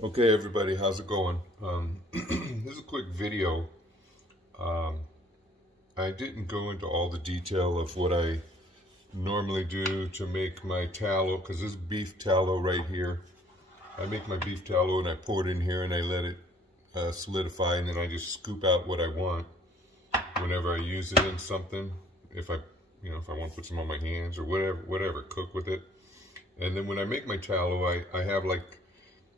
Okay, everybody, how's it going? This is a quick video. Um, I didn't go into all the detail of what I normally do to make my tallow, because this is beef tallow right here. I make my beef tallow and I pour it in here and I let it solidify, and then I just scoop out what I want whenever I use it in something. If I want to put some on my hands or whatever, cook with it. And then when I make my tallow, I have like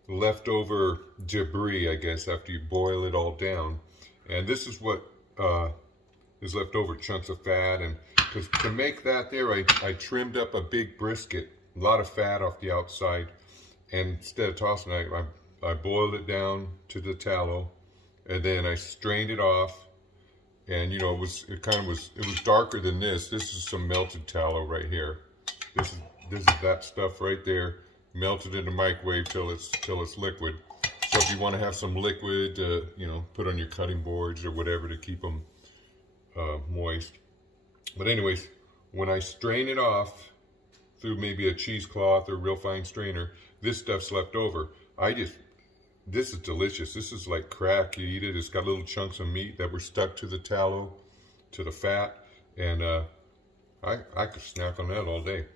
leftover debris, I guess, after you boil it all down. And this is what is left over, chunks of fat. And because to make that there, I trimmed up a big brisket, a lot of fat off the outside. And instead of tossing it, I boiled it down to the tallow, and then I strained it off. And it was darker than this. This is some melted tallow right here. This is that stuff right there, melted in the microwave till it's liquid. So if you want to have some liquid, put on your cutting boards or whatever to keep them moist. But anyways, when I strain it off through maybe a cheesecloth or real fine strainer, this stuff's left over. This is delicious. This is like crack. You eat it, it's got little chunks of meat that were stuck to the tallow, to the fat, and I could snack on that all day.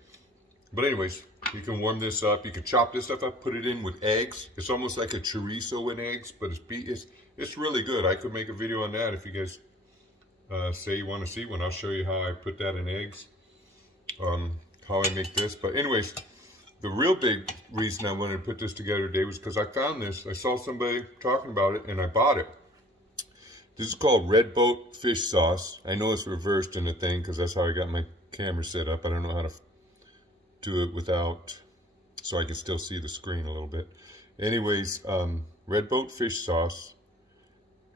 But anyways, you can warm this up. You can chop this stuff up, put it in with eggs. It's almost like a chorizo in eggs, but it's really good. I could make a video on that if you guys say you want to see one. I'll show you how I put that in eggs, how I make this. But anyways, the real big reason I wanted to put this together today was because I found this. I saw somebody talking about it and I bought it. This is called Red Boat fish sauce. I know it's reversed in the thing because that's how I got my camera set up. I don't know how to do it without, so I can still see the screen a little bit. Anyways, Red Boat fish sauce,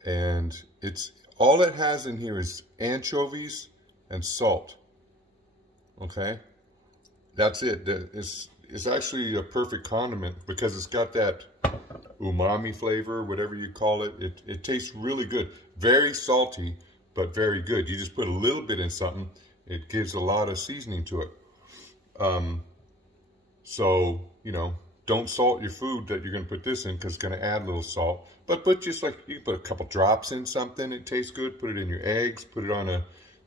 and it's all it has in here is anchovies and salt. Okay, that's it. It's actually a perfect condiment because it's got that umami flavor, whatever you call it. It tastes really good. Very salty, but very good. You just put a little bit in something, it gives a lot of seasoning to it. So, don't salt your food that you're going to put this in because it's going to add a little salt. But put just like, you can put a couple drops in something, it tastes good. Put it in your eggs, put it on a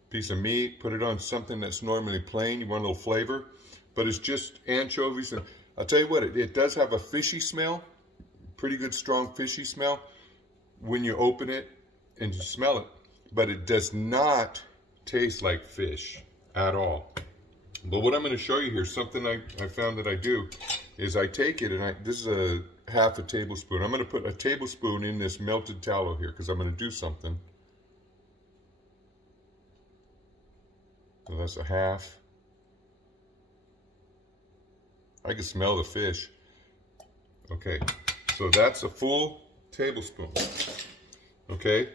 piece of meat, put it on something that's normally plain. You want a little flavor. But it's just anchovies. And I'll tell you what, it does have a fishy smell, pretty good strong fishy smell when you open it and you smell it. But it does not taste like fish at all. But what I'm going to show you here, something I found that I do, is I take it and this is a half a tablespoon. I'm going to put a tablespoon in this melted tallow here because I'm going to do something. So that's a half. I can smell the fish. Okay, so that's a full tablespoon. Okay,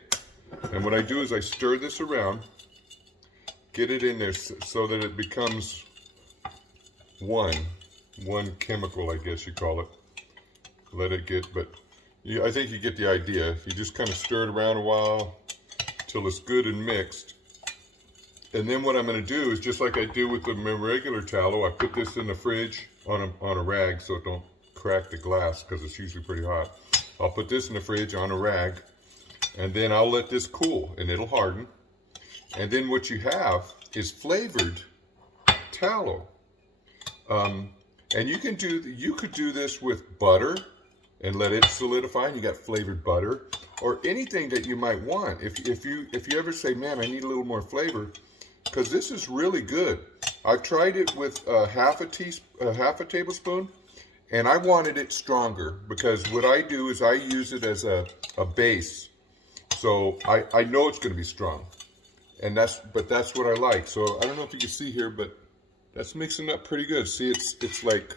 and what I do is I stir this around, get it in there so that it becomes one chemical, I guess you call it. Let it get, but I think you get the idea. You just kind of stir it around a while till it's good and mixed. And then what I'm going to do is just like I do with the regular tallow, I put this in the fridge on a rag so it don't crack the glass because it's usually pretty hot. I'll put this in the fridge on a rag, and then I'll let this cool and it'll harden. And then what you have is flavored tallow. And you could do this with butter and let it solidify, and you got flavored butter or anything that you might want. If you ever say, man, I need a little more flavor, because this is really good. I've tried it with half a tablespoon, and I wanted it stronger because what I do is I use it as a base. So I know it's going to be strong, and that's what I like. So I don't know if you can see here, but that's mixing up pretty good. See, it's like,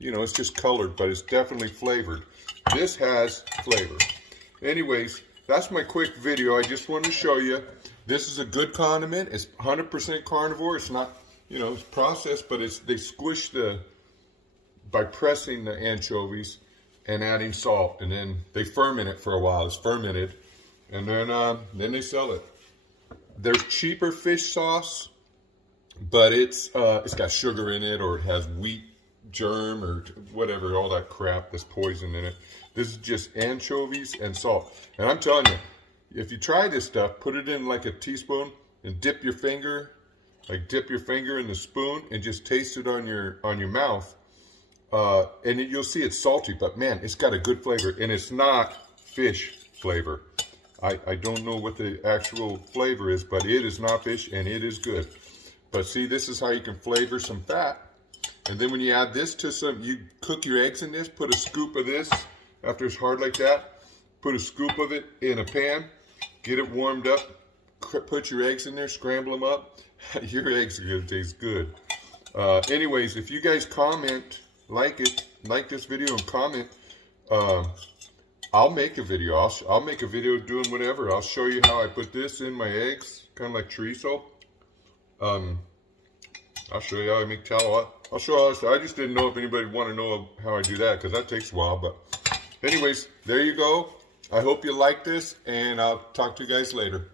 it's just colored, but it's definitely flavored. This has flavor. Anyways, that's my quick video. I just wanted to show you. This is a good condiment. It's 100% carnivore. It's not, it's processed, but they squish by pressing the anchovies and adding salt, and then they ferment it for a while. It's fermented, and then they sell it. There's cheaper fish sauce, but it's got sugar in it, or it has wheat germ or whatever, all that crap, this poison in it. This is just anchovies and salt. And I'm telling you, if you try this stuff, put it in like a teaspoon and dip your finger, dip your finger in the spoon and just taste it on your mouth. And you'll see it's salty, but man, it's got a good flavor, and it's not fish flavor. I don't know what the actual flavor is, but it is not fish, and it is good. But see, this is how you can flavor some fat. And then when you add this to you cook your eggs in this, put a scoop of this, after it's hard like that, put a scoop of it in a pan, get it warmed up, put your eggs in there, scramble them up. Your eggs are gonna taste good. Anyways, if you guys comment, like this video and comment, I'll make a video. I'll make a video doing whatever. I'll show you how I put this in my eggs, kind of like chorizo. I'll show you how I make tallow. I'll show you. I just didn't know if anybody want to know how I do that, because that takes a while. But anyways, there you go. I hope you like this, and I'll talk to you guys later.